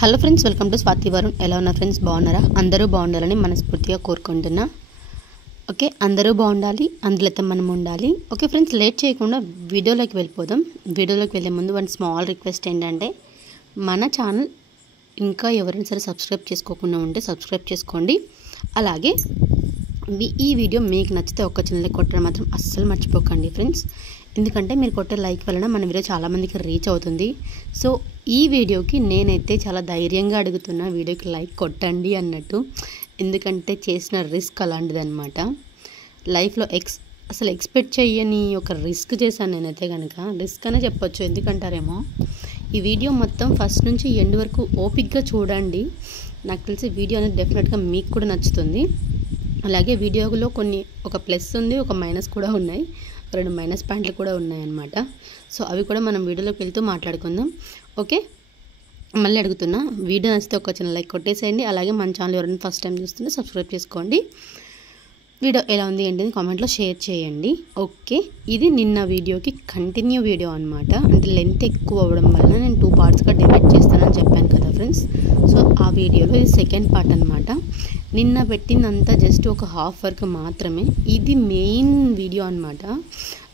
Hello friends, welcome to Swathi Varun. ఎలా ఉన్నారు friends? బాగున్నారా? అందరూ బాగుండాలని మనస్ఫూర్తిగా కోరుకుంటున్నా. ఓకే, అందరూ బాగుండాలి, అందులో మనం ఉండాలి. ఓకే ఫ్రెండ్స్, లేట్ చేయకుండా వీడియోలోకి వెళ్ళిపోదాం. వీడియోలోకి వెళ్ళే ముందు వన్ స్మాల్ రిక్వెస్ట్ ఏంటంటే, మన ఛానల్ ఇంకా ఎవరైనా సరే సబ్స్క్రైబ్ చేసుకోకుండా ఉంటే సబ్స్క్రైబ్ చేసుకోండి. అలాగే ఈ వీడియో మీకు నచ్చితే ఒక చిన్న లైక్ కొట్టడం మాత్రం అస్సలు మర్చిపోకండి ఫ్రెండ్స్. ఎందుకంటే మీరు కొట్టే లైక్ వలన మన వీడియో చాలామందికి రీచ్ అవుతుంది. సో ఈ వీడియోకి నేనైతే చాలా ధైర్యంగా అడుగుతున్నా, వీడియోకి లైక్ కొట్టండి అన్నట్టు. ఎందుకంటే చేసిన రిస్క్ అలాంటిదన్నమాట. లైఫ్లో అసలు ఎక్స్పెక్ట్ చేయని ఒక రిస్క్ చేశాను నేనైతే కనుక. రిస్క్ అనే చెప్పొచ్చు, ఎందుకంటారేమో. ఈ వీడియో మొత్తం ఫస్ట్ నుంచి ఎండ్ వరకు ఓపిక్గా చూడండి. నాకు తెలిసి వీడియో అనేది డెఫినెట్గా మీకు కూడా నచ్చుతుంది. అలాగే వీడియోలో ఒక ప్లస్ ఉంది, ఒక మైనస్ కూడా ఉన్నాయి. 2 మైనస్ పాయింట్లు కూడా ఉన్నాయన్నమాట. సో అవి కూడా మనం వీడియోలోకి వెళ్తూ మాట్లాడుకుందాం. ఓకే, మళ్ళీ అడుగుతున్నా, వీడియో నచ్చితే ఒక చిన్న లైక్ కొట్టేసేయండి. అలాగే మన ఛానల్ ఎవరైనా ఫస్ట్ టైం చూస్తుంటే సబ్స్క్రైబ్ చేసుకోండి. వీడియో ఎలా ఉంది ఏంటిది కామెంట్లో షేర్ చేయండి. ఓకే, ఇది నిన్న వీడియోకి కంటిన్యూ వీడియో అనమాట. అంటే లెంత్ ఎక్కువ అవ్వడం వల్ల నేను 2 పార్ట్స్గా డివైడ్ చేస్తానని చెప్పాను కదా ఫ్రెండ్స్. సో ఆ వీడియోలో ఇది సెకండ్ పార్ట్ అనమాట. నిన్న పెట్టిందంతా జస్ట్ ఒక హాఫ్ వరకు మాత్రమే. ఇది మెయిన్ వీడియో అనమాట.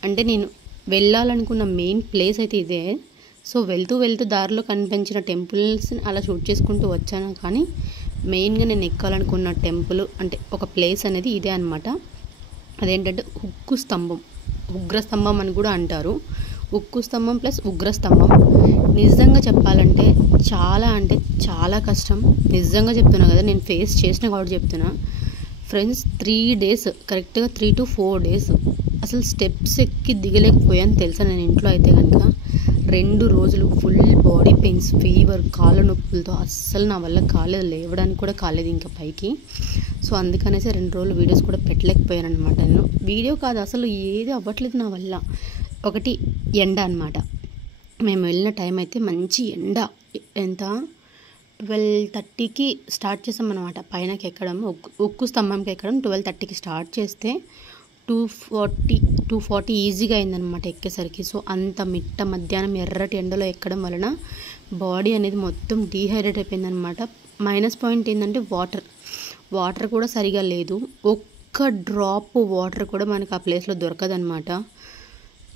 అంటే నేను వెళ్ళాలనుకున్న మెయిన్ ప్లేస్ అయితే ఇదే. సో వెళ్తూ దారిలో కనిపించిన టెంపుల్స్ని అలా షూట్ చేసుకుంటూ వచ్చాను. కానీ మెయిన్గా నేను ఎక్కాలనుకున్న టెంపుల్ అంటే ఒక ప్లేస్ అనేది ఇదే అనమాట. అదేంటంటే ఉగ్రస్తంభం అని కూడా అంటారు. ఉక్కు స్తంభం ప్లస్ ఉగ్రస్తంభం. నిజంగా చెప్పాలంటే అంటే చాలా కష్టం. నిజంగా చెప్తున్నా కదా, నేను ఫేస్ చేసిన కాబట్టి చెప్తున్నా ఫ్రెండ్స్. 3 డేస్, కరెక్ట్గా 3 to 4 డేస్ అసలు స్టెప్స్ ఎక్కి దిగలేకపోయాను తెలుసా. నేను ఇంట్లో అయితే కనుక 2 రోజులు ఫుల్ బాడీ పెయిన్స్, ఫీవర్, కాళ్ళ నొప్పులతో అస్సలు నా వల్ల కాలేదు, లేవడానికి కూడా కాలేదు ఇంకా పైకి. సో అందుకనేసి 2 రోజులు వీడియోస్ కూడా పెట్టలేకపోయాను అనమాట. నేను వీడియో కాదు, అసలు ఏది అవ్వట్లేదు నా వల్ల. ఒకటి ఎండ అనమాట. మేము వెళ్ళిన టైం అయితే మంచి ఎండ. ఎంత 12:30కి స్టార్ట్ చేసాం అనమాట పైనకి ఎక్కడం. ఉక్కు స్తంభంకి ఎక్కడం 12:30కి స్టార్ట్ చేస్తే 240 ఈజీగా అయిందనమాట ఎక్కేసరికి. సో అంత మధ్యాహ్నం ఎర్రటి ఎండలో ఎక్కడం వలన బాడీ అనేది మొత్తం డీహైడ్రేట్ అయిపోయిందనమాట. మైనస్ పాయింట్ ఏంటంటే వాటర్ కూడా సరిగా లేదు. ఒక్క డ్రాప్ వాటర్ కూడా మనకు ఆ ప్లేస్లో దొరకదనమాట.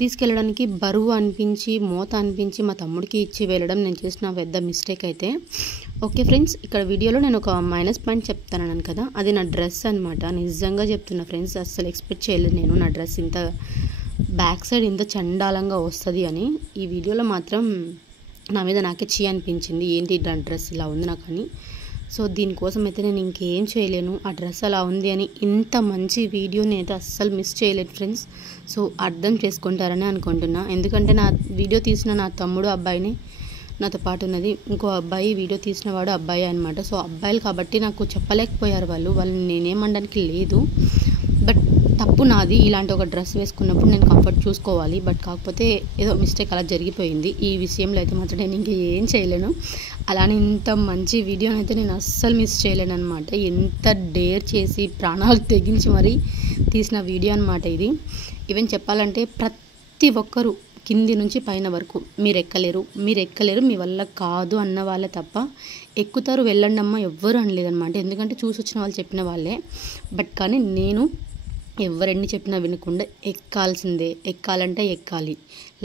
తీసుకెళ్ళడానికి బరువు అనిపించి, మోత అనిపించి మా తమ్ముడికి ఇచ్చి వెళ్ళడం నేను చేసిన పెద్ద మిస్టేక్ అయితే. ఓకే ఫ్రెండ్స్, ఇక్కడ వీడియోలో నేను ఒక మైనస్ పాయింట్ చెప్తాను కదా, అది నా డ్రెస్ అనమాట. నిజంగా చెప్తున్నా ఫ్రెండ్స్, అస్సలు ఎక్స్పెక్ట్ చేయలేదు నేను నా డ్రెస్ ఇంత బ్యాక్ సైడ్ ఇంత చండాలంగా వస్తుంది అని. ఈ వీడియోలో మాత్రం నా మీద నాకే అనిపించింది, ఏంటి నా డ్రెస్ ఇలా ఉంది నాకు అని. సో దీనికోసం అయితే నేను ఇంకేం చేయలేను. ఆ డ్రెస్ అలా ఉంది అని ఇంత మంచి వీడియోని అయితే అస్సలు మిస్ చేయలేదు ఫ్రెండ్స్. సో అర్థం చేసుకుంటారని అనుకుంటున్నా. ఎందుకంటే నా వీడియో తీసిన నా తమ్ముడు అబ్బాయిని నాతో పాటు ఉన్నది, ఇంకో అబ్బాయి వీడియో తీసిన వాడు అబ్బాయి అనమాట. సో అబ్బాయిలు కాబట్టి నాకు చెప్పలేకపోయారు వాళ్ళని నేనేమనడానికి లేదు. బట్ తప్పు నాది. ఇలాంటి ఒక డ్రెస్ వేసుకున్నప్పుడు నేను కంఫర్ట్ చూసుకోవాలి. బట్ కాకపోతే ఏదో మిస్టేక్ అలా జరిగిపోయింది. ఈ విషయంలో అయితే మాత్రం నేను ఇంకేం చేయలేను. అలానే ఇంత మంచి వీడియోని అయితే నేను అస్సలు మిస్ చేయలేను అనమాట. ఎంత డేర్ చేసి ప్రాణాలు తెగించి మరీ తీసిన వీడియో అనమాట ఇది. ఈవెన్ చెప్పాలంటే ప్రతి ఒక్కరూ కింది నుంచి పైన వరకు మీరు ఎక్కలేరు, మీ వల్ల కాదు అన్న వాళ్ళే తప్ప ఎక్కుతారు వెళ్ళండి అమ్మ ఎవ్వరూ అనలేదన్నమాట. ఎందుకంటే చూసి వచ్చిన వాళ్ళు చెప్పిన వాళ్ళే. బట్ కానీ నేను ఎవరెన్ని చెప్పినా వినకుండా ఎక్కాల్సిందే. ఎక్కాలంటే ఎక్కాలి.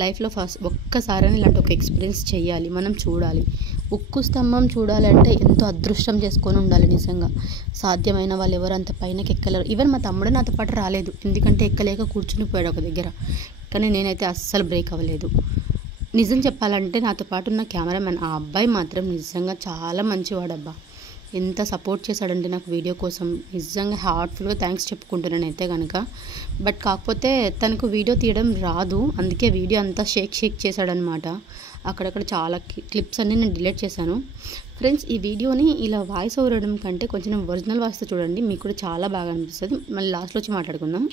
లైఫ్లో ఒక్కసారైనా ఇలాంటి ఒక ఎక్స్పీరియన్స్ చేయాలి, మనం చూడాలి. ఉక్కు స్తంభం చూడాలంటే ఎంతో అదృష్టం చేసుకొని ఉండాలి నిజంగా. సాధ్యమైన వాళ్ళు ఎవరు అంత పైనకి ఎక్కలేరు. ఈవెన్ మా తమ్ముడే నాతో పాటు రాలేదు, ఎందుకంటే ఎక్కలేక కూర్చుని పోయాడు ఒక దగ్గర. కానీ నేనైతే అస్సలు బ్రేక్ అవ్వలేదు. నిజం చెప్పాలంటే నాతో పాటు ఉన్న కెమెరామెన్ ఆ అబ్బాయి మాత్రం నిజంగా చాలా మంచివాడబ్బా. ఎంత సపోర్ట్ చేశాడంటే నాకు వీడియో కోసం. నిజంగా హార్ట్ఫుల్గా థ్యాంక్స్ చెప్పుకుంటున్నాను అయితే కనుక. బట్ కాకపోతే తనకు వీడియో తీయడం రాదు, అందుకే వీడియో అంతా షేక్ చేశాడనమాట. అక్కడక్కడ చాలా క్లిప్స్ అన్నీ నేను డిలీట్ చేశాను ఫ్రెండ్స్. ఈ వీడియోని ఇలా వాయిస్ ఓవర్ ఇవ్వడం కంటే కొంచెం ఒరిజినల్ వాయిస్తో చూడండి, మీకు కూడా చాలా బాగా అనిపిస్తుంది. మళ్ళీ లాస్ట్లో వచ్చి మాట్లాడుకుందాం.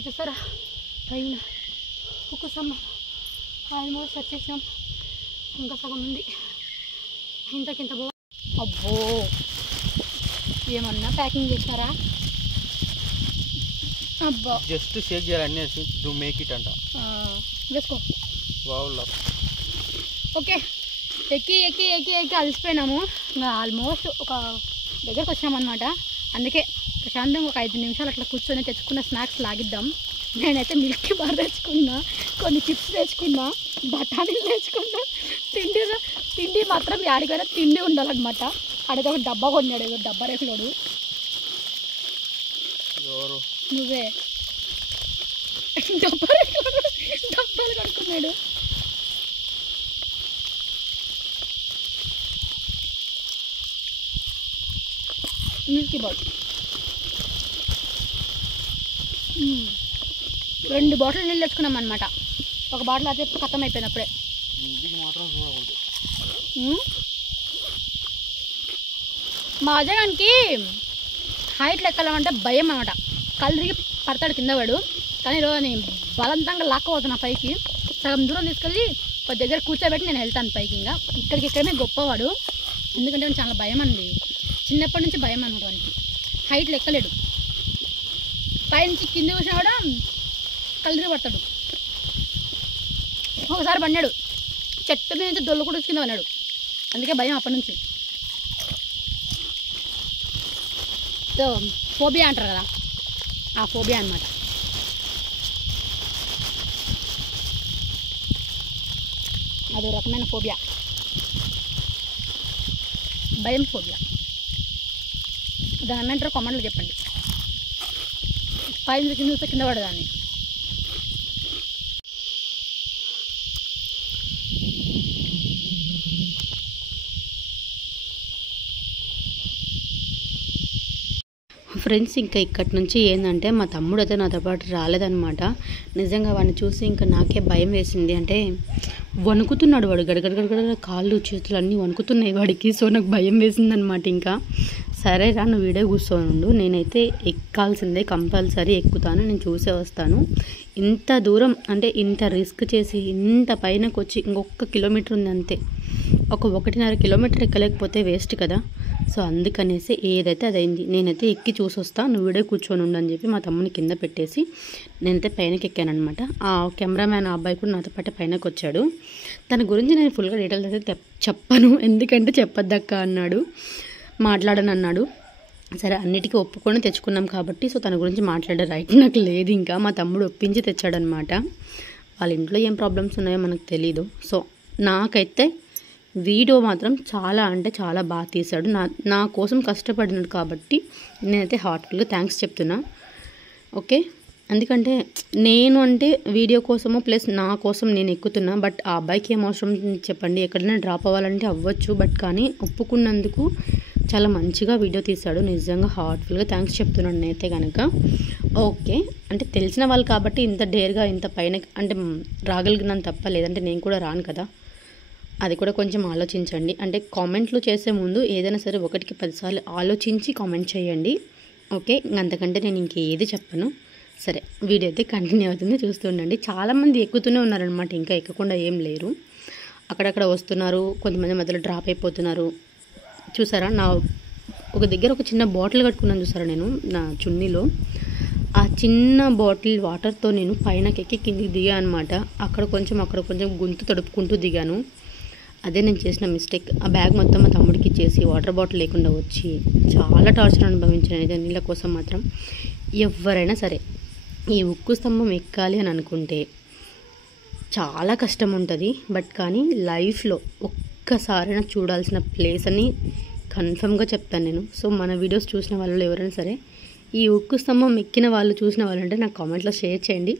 ఇక్కడ చూస్తారా పైన ఉక్కు స్తంభం ఆల్మోస్ట్ వచ్చేసాం, ఇంకా సగం ఉంది. ఇంతకింత అబ్బో ఏమన్నా ప్యాకింగ్ చేసినారా? అబ్బా జస్ట్ షేక్ చేయాలని డు మేక్ ఇట్ అంట. వేసుకో. వావ్. ఓకే, ఎక్కి ఎక్కి ఎక్కి ఎక్కి అలసిపోయినాము. ఇంకా ఆల్మోస్ట్ ఒక దగ్గరకు వచ్చినామన్నమాట. అందుకే ప్రశాంతంగా ఒక 5 నిమిషాలు అట్లా కూర్చొని తెచ్చుకున్న స్నాక్స్ లాగిద్దాం. నేనైతే మిల్కీ బార్ తెచ్చుకున్నా, కొన్ని చిప్స్ తెచ్చుకున్నా, బఠానీలు తెచ్చుకున్నా. తిండి మాత్రం యాడికైనా తిండి ఉండాలన్నమాట. అడిగితే ఒక డబ్బా కొన్నాడు, డబ్బా రేకులోడు. నువ్వే డబ్బాలు కడుక్కున్నాడు. మిల్కీ బాల్ 2 బాటిల్ నీళ్ళు తెచ్చుకున్నాం అనమాట. ఒక బాటిల్ అయితే ఖతం అయిపోయినప్పుడే. మా అజగానికి హైట్లు ఎక్కాలంటే భయం అనమాట. కళ్ళు తిరిగి పడతాడు కింద వాడు. కానీ ఈరోజు నేను బలవంతంగా లాక్కపోతున్నా పైకి. సగం దూరం తీసుకెళ్ళి ఒక దగ్గర కూర్చోబెట్టి నేను వెళ్తాను పైకి. ఇంకా ఇక్కడికి ఎక్కడమే గొప్పవాడు, ఎందుకంటే చాలా భయం అండి. చిన్నప్పటి నుంచి భయం అనమాట వానికి. హైట్లు ఎక్కలేడు. పైనుంచి కింద చూసినా కూడా కళ్ళు తిరిగి పడతాడు. ఒకసారి పడినాడు, చెట్టు మీద నుంచి దొల్లు కూడా కింద పడినాడు. అందుకే భయం అప్పటి నుంచి. సో ఫోబియా అంటారు కదా, ఆ ఫోబియా అన్నమాట. అదో రకమైన ఫోబియా, భయం ఫోబియా. దాని ఏమంటారో కామెంట్లో చెప్పండి. పైన కింద పడదాన్ని. ఫ్రెండ్స్, ఇంకా ఇక్కడి నుంచి ఏంటంటే మా తమ్ముడు అయితే నాతో పాటు రాలేదనమాట. నిజంగా వాడిని చూసి ఇంకా నాకే భయం వేసింది. అంటే వణుకుతున్నాడు వాడు, గడగడగడగడ కాళ్ళు చేతులు అన్నీ వణుకుతున్నాయి వాడికి. సో నాకు భయం వేసింది అనమాట. ఇంకా సరే రా, నువ్వు వీడే కూర్చోనుండు, నేనైతే ఎక్కాల్సిందే, కంపల్సరీ ఎక్కుతాను, నేను చూసే వస్తాను. ఇంత దూరం అంటే ఇంత రిస్క్ చేసి ఇంత పైనకు వచ్చి ఇంకొక కిలోమీటర్ ఉంది అంతే, ఒక 1.5 కిలోమీటర్ ఎక్కలేకపోతే వేస్ట్ కదా. సో అందుకనేసి ఏదైతే అదైంది, నేనైతే ఎక్కి చూసి వస్తా, నువ్వు వీడే కూర్చొని ఉండు అని చెప్పి మా తమ్ముని కింద పెట్టేసి నేనైతే పైనకి ఎక్కానమాట. ఆ కెమెరామ్యాన్ ఆ అబ్బాయి కూడా నాతో పాటు పైనకి వచ్చాడు. తన గురించి నేను ఫుల్గా డీటెయిల్స్ అయితే చెప్పను, ఎందుకంటే చెప్పొద్దక్క అన్నాడు, మాట్లాడను అన్నాడు. సరే అన్నిటికీ ఒప్పుకొని తెచ్చుకున్నాం కాబట్టి సో తన గురించి మాట్లాడే రైట్ నాకు లేదు. ఇంకా మా తమ్ముడు ఒప్పించి తెచ్చాడనమాట. వాళ్ళ ఇంట్లో ఏం ప్రాబ్లమ్స్ ఉన్నాయో మనకు తెలీదు. సో నాకైతే వీడియో మాత్రం చాలా అంటే చాలా బాగా తీశాడు. నా కోసం కష్టపడినాడు కాబట్టి నేనైతే హార్ట్ఫుల్గా థ్యాంక్స్ చెప్తున్నా. ఓకే, ఎందుకంటే నేను అంటే వీడియో కోసము ప్లస్ నా కోసం నేను ఎక్కుతున్నా. బట్ ఆ అబ్బాయికి ఏం అవసరం చెప్పండి, ఎక్కడైనా డ్రాప్ అవ్వాలంటే అవ్వచ్చు. బట్ కానీ ఒప్పుకున్నందుకు చాలా మంచిగా వీడియో తీశాడు. నిజంగా హార్ట్ఫుల్గా థ్యాంక్స్ చెప్తున్నాను నేనైతే కనుక. ఓకే, అంటే తెలిసిన వాళ్ళు కాబట్టి ఇంత డేర్గా ఇంత పైన అంటే రాగలిగినాను తప్ప, లేదంటే నేను కూడా రాను కదా. అది కూడా కొంచెం ఆలోచించండి. అంటే కామెంట్లు చేసే ముందు ఏదైనా సరే 1కి 10 సార్లు ఆలోచించి కామెంట్ చేయండి. ఓకే, అంతకంటే నేను ఇంకేది చెప్పను. సరే, వీడియో అయితే కంటిన్యూ అవుతుంది, చూస్తూ ఉండండి. చాలామంది ఎక్కుతూనే ఉన్నారనమాట, ఇంకా ఎక్కకుండా ఏం లేరు. అక్కడక్కడ వస్తున్నారు, కొంతమంది మధ్యలో డ్రాప్ అయిపోతున్నారు. చూసారా, నా ఒక దగ్గర ఒక చిన్న బాటిల్ కట్టుకున్నాను చూసారా నేను నా చున్నీలో. ఆ చిన్న బాటిల్ వాటర్తో నేను పైనకి ఎక్కి కిందికి దిగా అనమాట. అక్కడ కొంచెం గొంతు తడుపుకుంటూ దిగాను. అదే నేను చేసిన మిస్టేక్. ఆ బ్యాగ్ మొత్తం మా తమ్ముడికి ఇచ్చేసి వాటర్ బాటిల్ లేకుండా వచ్చి చాలా టార్చర్ అనుభవించాను అయితే నీళ్ళ కోసం మాత్రం. ఎవరైనా సరే ఈ ఉక్కు స్తంభం ఎక్కాలి అని అనుకుంటే చాలా కష్టం ఉంటుంది. బట్ కానీ లైఫ్లో ఒక్కసారైనా చూడాల్సిన ప్లేస్ అని కన్ఫర్మ్గా చెప్తాను నేను. సో మన వీడియోస్ చూసిన వాళ్ళు ఎవరైనా సరే ఈ ఉక్కు స్తంభం ఎక్కిన వాళ్ళు చూసిన వాళ్ళు అంటే నాకు కామెంట్లో షేర్ చేయండి.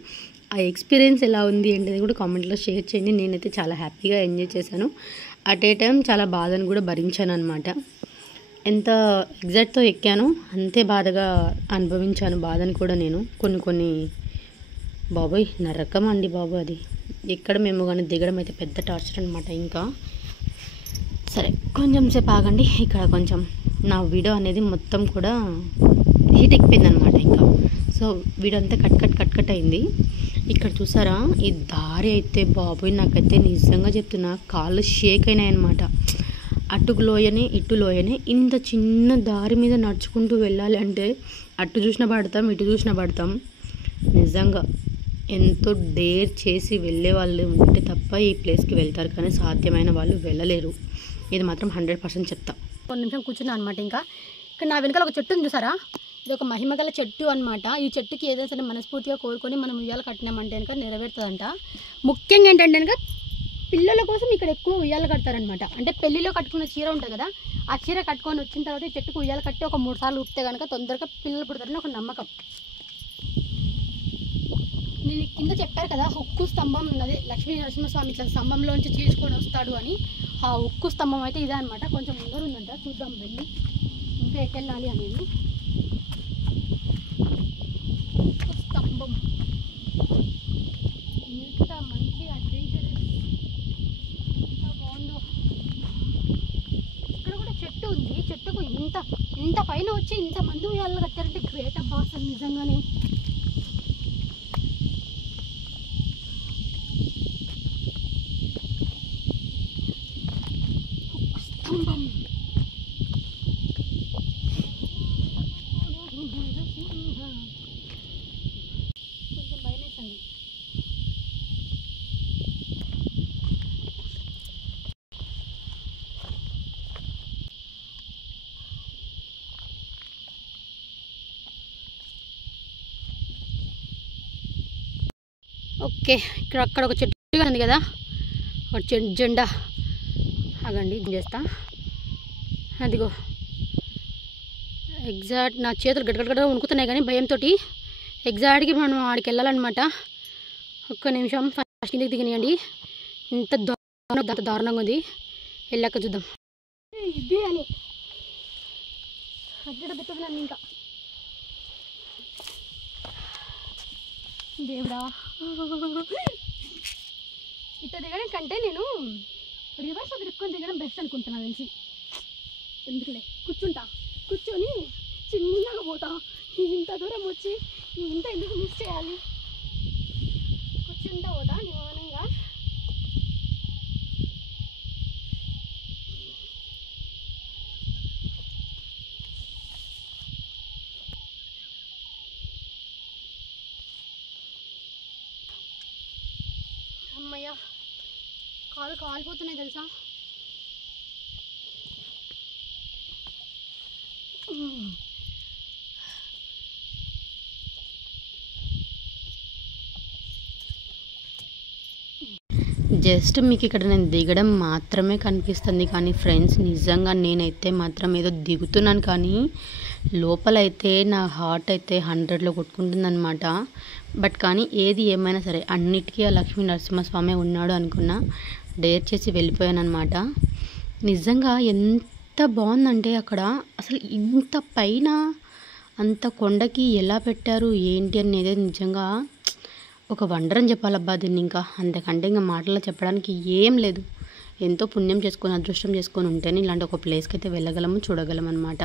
ఆ ఎక్స్పీరియన్స్ ఎలా ఉంది ఏంటది కూడా కామెంట్లో షేర్ చేయండి. నేనైతే చాలా హ్యాపీగా ఎంజాయ్ చేశాను. అట్ ఏ టైం చాలా బాధను కూడా భరించాను అనమాట. ఎంత ఎగ్జైట్తో ఎక్కానో అంతే బాధగా అనుభవించాను బాధను కూడా నేను. కొన్ని బాబోయ్ నరకం అండి బాబు అది. ఎక్కడం మేము కానీ దిగడం అయితే పెద్ద టార్చర్ అనమాట. ఇంకా సరే కొంచెం సేపు ఆగండి. ఇక్కడ కొంచెం నా వీడియో అనేది మొత్తం కూడా హీట్ ఎక్కిపోయింది అనమాట ఇంకా. సో సో వీడంతా కట్ అయింది. ఇక్కడ చూసారా ఈ దారి అయితే బాబోయ్, నాకైతే నిజంగా చెప్తున్నా కాళ్ళు షేక్ అయినాయి అనమాట. అటు లోయనే ఇటు లోయనే, ఇంత చిన్న దారి మీద నడుచుకుంటూ వెళ్ళాలి అంటే అటు చూసిన పడతాం ఇటు చూసిన పడతాం. నిజంగా ఎంతో డేర్ చేసి వెళ్ళే వాళ్ళు ఉంటే తప్ప ఈ ప్లేస్కి వెళ్తారు, కానీ సాధ్యమైన వాళ్ళు వెళ్ళలేరు. ఇది మాత్రం 100% చెప్తా. కొన్ని నిమిషం కూర్చున్నా అనమాట. ఇంకా ఇక్కడ నా వెనకాల ఒక చెట్టుని చూసారా, ఇది ఒక మహిమగల చెట్టు అనమాట. ఈ చెట్టుకి ఏదైనా సరే మనస్ఫూర్తిగా కోరుకొని మనం ఉయ్యాల కట్టినామంటే కనుక నెరవేరుతుందంట. ముఖ్యంగా ఏంటంటే కనుక పిల్లల కోసం ఇక్కడ ఎక్కువ ఉయ్యాలు కడతారనమాట. అంటే పెళ్లిలో కట్టుకున్న చీర ఉంటుంది కదా, ఆ చీర కట్టుకొని వచ్చిన తర్వాత ఈ చెట్టుకు ఉయ్యాలు కట్టి ఒక 3 సార్లు ఊపితే కనుక తొందరగా పిల్లలు పుడతారని ఒక నమ్మకం. నేను కింద చెప్పారు కదా ఉక్కు స్తంభం ఉన్నది, లక్ష్మీ నరసింహస్వామి ఇట్లా స్తంభంలోంచి చీల్చుకొని వస్తాడు అని. ఆ ఉక్కు స్తంభం అయితే ఇదే అనమాట. కొంచెం ముందర ఉందంట, చూద్దాం వెళ్ళి ఇంకా ఎక్కెళ్ళాలి అనేది. ఉక్కు స్తంభం ఇంత మంచి అడ్వెంచరస్, ఎంత బాగుందో. ఇక్కడ కూడా చెట్టు ఉంది, చెట్టుకు ఇంత పైన వచ్చి ఇంతమంది ఉయ్యాలు కట్టారంటే గ్రేట్ అబ్బా అసలు నిజంగానే. స్తంభం కొంచెం భయం వేసింది. ఓకే, అక్కడ ఒక చెట్టు ఉంది కదా, ఒక జెండా ఆగండి చేస్తా. అదిగో ఎగ్జాక్ట్ నా చేతులు గడగడగడ వణుకుతున్నాయి కానీ భయంతో. ఎగ్జాక్ట్కి మనం ఆడికి వెళ్ళాలన్నమాట. ఒక్క నిమిషం ఫస్ట్ కిందకి దిగనియండి. ఇంత దారుణంగా ఉంది, వెళ్ళాక చూద్దాం. ఇది అని అడ్డ పెట్టదు నన్ను ఇంకా. దేవుడా, ఇట్లా దిగడం కంటే నేను రివర్స్ తిరుక్కొని దిగడం బెస్ట్ అనుకుంటున్నా తెలిసి. ఎందుకులే కూర్చొని చిన్నగా పోతా. ఇంత దూరం వచ్చి ఇంత ఎందుకు మిస్ చేయాలి, కూర్చుంటా పోతా నిదానంగా. అమ్మయ్య, కాలు కాలిపోతున్నాయి తెలుసా. జస్ట్ మీకు ఇక్కడ నేను దిగడం మాత్రమే కనిపిస్తుంది, కానీ ఫ్రెండ్స్ నిజంగా నేనైతే మాత్రం ఏదో దిగుతున్నాను, కానీ లోపలైతే నా హార్ట్ అయితే 100లో కొట్టుకుంటుందన్నమాట. బట్ కానీ ఏది ఏమైనా సరే అన్నిటికీ ఆ లక్ష్మీ నరసింహస్వామి ఉన్నాడు అనుకున్నా, డేర్ చేసి వెళ్ళిపోయాను అనమాట. నిజంగా ఎంత బాగుందంటే అక్కడ అసలు ఇంత పైన అంత కొండకి ఎలా పెట్టారు ఏంటి అనేది నిజంగా ఒక వండర్ అని చెప్పాలబ్బా దీన్ని. ఇంకా అంతకంటే ఇంకా మాటల్లో చెప్పడానికి ఏం లేదు. ఎంతో పుణ్యం చేసుకొని అదృష్టం చేసుకొని ఉంటేనే ఇలాంటి ఒక ప్లేస్కి అయితే వెళ్ళగలము, చూడగలం అనమాట.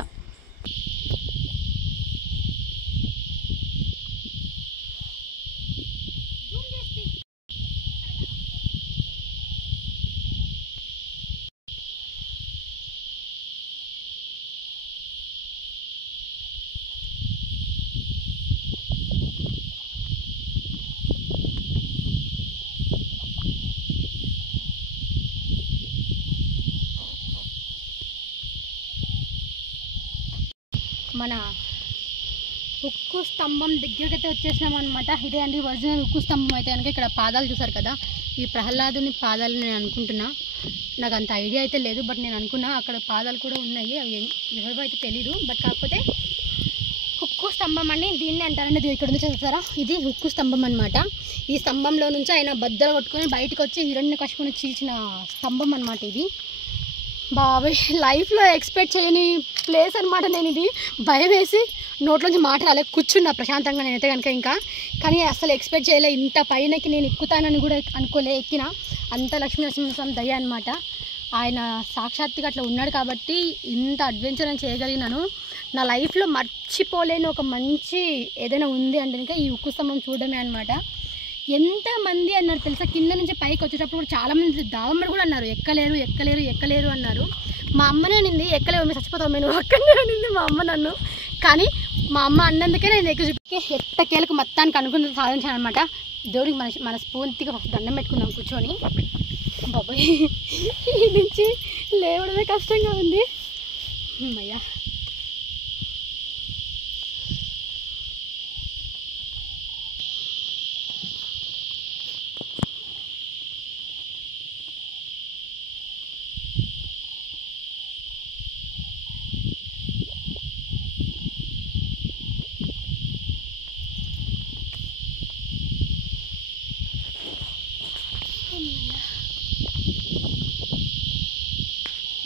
మన ఉక్కు స్తంభం దగ్గరికి అయితే వచ్చేసినాం అనమాట. ఇదే అండి ఒరిజినల్ ఉక్కు స్తంభం అయితే కనుక. ఇక్కడ పాదాలు చూసారు కదా, ఈ ప్రహ్లాదుని పాదాలు నేను అనుకుంటున్నా. నాకు అంత ఐడియా అయితే లేదు, బట్ నేను అనుకున్నా అక్కడ పాదాలు కూడా ఉన్నాయి. అవి ఎవరివో అయితే తెలీదు, బట్ కాకపోతే ఉక్కు స్తంభం అని దీన్ని అంటారండి. ఇక్కడ నుంచి చూసారా, ఇది ఉక్కు స్తంభం అనమాట. ఈ స్తంభంలో నుంచి ఆయన బద్దలు కొట్టుకొని బయటకు వచ్చి హిరణ్యకశిపుని చీల్చిన స్తంభం అనమాట ఇది. బాబాయ్, లైఫ్లో ఎక్స్పెక్ట్ చేయని ప్లేస్ అనమాట. నేను ఇది భయం వేసి నోట్లోంచి మాట రాలే, కూర్చున్నా ప్రశాంతంగా నేనైతే కనుక. ఇంకా కానీ అసలు ఎక్స్పెక్ట్ చేయలే, ఇంత పైనకి నేను ఎక్కుతానని కూడా అనుకోలే. ఎక్కిన అంత లక్ష్మీ నరసింహస్వామి దయ అనమాట. ఆయన సాక్షాత్తుగా అట్లా ఉన్నాడు కాబట్టి ఇంత అడ్వెంచర్ అని చేయగలిగినాను. నా లైఫ్లో మర్చిపోలేని ఒక మంచి ఏదైనా ఉంది అంటే ఇంకా ఈ ఉక్కు స్తంభం చూడడమే అనమాట. ఎంతమంది అన్నారు తెలుసా, కింద నుంచి పైకి వచ్చేటప్పుడు కూడా చాలామంది దావమ్మడు కూడా అన్నారు ఎక్కలేరు ఎక్కలేరు ఎక్కలేరు అన్నారు. మా అమ్మనే అనింది ఎక్కలేవు మీరు చచ్చిపోతావు మేము అక్కడనే అనింది మా అమ్మ నన్ను. కానీ మా అమ్మ అన్నందుకే నేను ఎక్కువ చూపి ఎట్టకేలకు మొత్తానికి అనుకున్నది సాధించాను అనమాట. దేవుడికి మన స్ఫూర్తిగా ఫస్ట్ దండం పెట్టుకుందాం కూర్చొని. బాబాయ్ ఈ నుంచి లేవడమే కష్టంగా ఉంది. అమ్మయ్యా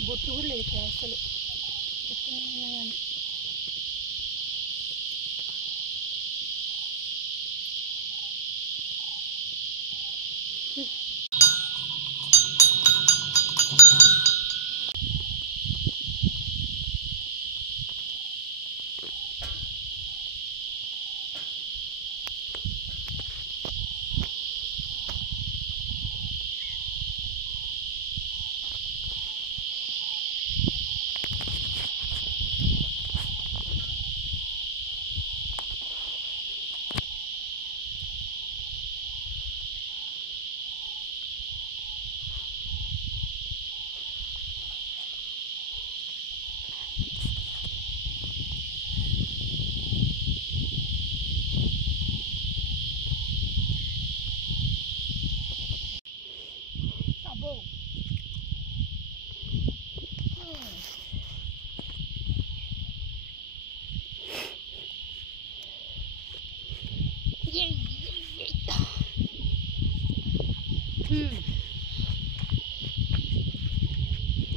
బొట్టు కూడా లేదు ఇక్కడ అసలు.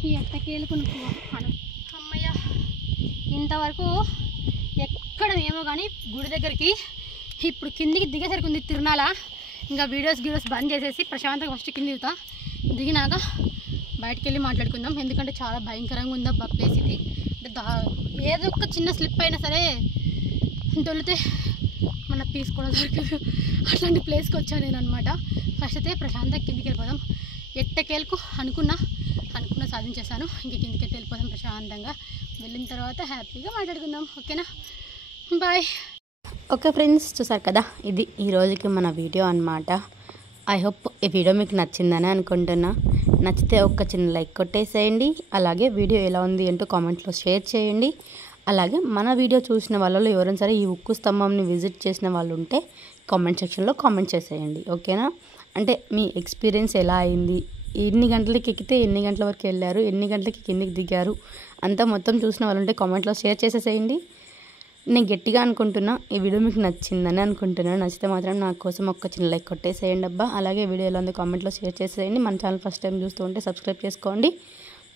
ఈ ఎట్టకేలకు నువ్వు అమ్మయ్య ఇంతవరకు ఎక్కడమేమో కానీ గుడి దగ్గరికి ఇప్పుడు కిందికి దిగేసరికి ఉంది తిరునాల. ఇంకా వీడియోస్ బంద్ చేసేసి ప్రశాంతంగా ఫస్ట్ కింద దిగుతా. దిగినాక బయటికి వెళ్ళి మాట్లాడుకుందాం. ఎందుకంటే చాలా భయంకరంగా ఉంది అబ్బా ప్లేస్ ఇది. అంటే ఏదో ఒక చిన్న స్లిప్ అయినా సరే దొలితే మన పీస్ కూడా దొరకదు. అట్లాంటి ప్లేస్కి వచ్చాను నేను అనమాట. ఫస్ట్ అయితే ప్రశాంతంగా కిందికి వెళ్ళిపోదాం. ఎట్టకేలకు అనుకున్న సాధించేసాను. ఇంక కిందికి వెళ్ళిపోదాం ప్రశాంతంగా. వెళ్ళిన తర్వాత హ్యాపీగా మాట్లాడుకుందాం. ఓకేనా, బాయ్. ఓకే ఫ్రెండ్స్, చూసారు కదా, ఇది ఈరోజుకి మన వీడియో అన్నమాట. ఐ హోప్ ఈ వీడియో మీకు నచ్చిందని అనుకుంటున్నా. నచ్చితే ఒక చిన్న లైక్ కొట్టేసేయండి. అలాగే వీడియో ఎలా ఉంది అంటూ కామెంట్లో షేర్ చేయండి. అలాగే మన వీడియో చూసిన వాళ్ళలో ఎవరైనా సరే ఈ ఉక్కు స్తంభంని విజిట్ చేసిన వాళ్ళు ఉంటే కామెంట్ సెక్షన్లో కామెంట్ చేసేయండి. ఓకేనా, అంటే మీ ఎక్స్పీరియన్స్ ఎలా అయింది, ఎన్ని గంటలకి ఎక్కితే ఎన్ని గంటల వరకు వెళ్ళారు, ఎన్ని గంటలకి కిందికి దిగారు, అంతా మొత్తం చూసిన వాళ్ళు ఉంటే కామెంట్లో షేర్ చేసేసేయండి. నేను గట్టిగా అనుకుంటున్నా ఈ వీడియో మీకు నచ్చిందని అనుకుంటున్నాను. నచ్చితే మాత్రం నా కోసం ఒక చిన్న లైక్ కొట్టేసేయండి అబ్బా. అలాగే వీడియో ఎలా ఉందో కామెంట్లో షేర్ చేసేయండి. మన ఛానల్ ఫస్ట్ టైం చూస్తూ ఉంటే సబ్స్క్రైబ్ చేసుకోండి.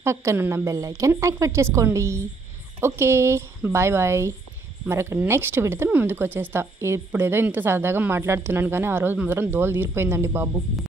పక్కనున్న బెల్ ఐకాన్ యాక్టివేట్ చేసుకోండి. Okay, bye bye. మరొక నెక్స్ట్ వీడియోతో మేము ముందుకు వచ్చేస్తా. ఇప్పుడు ఏదో ఇంత సరదాగా మాట్లాడుతున్నాను కానీ ఆ రోజు మాత్రం దోలు తీరిపోయిందండి బాబు.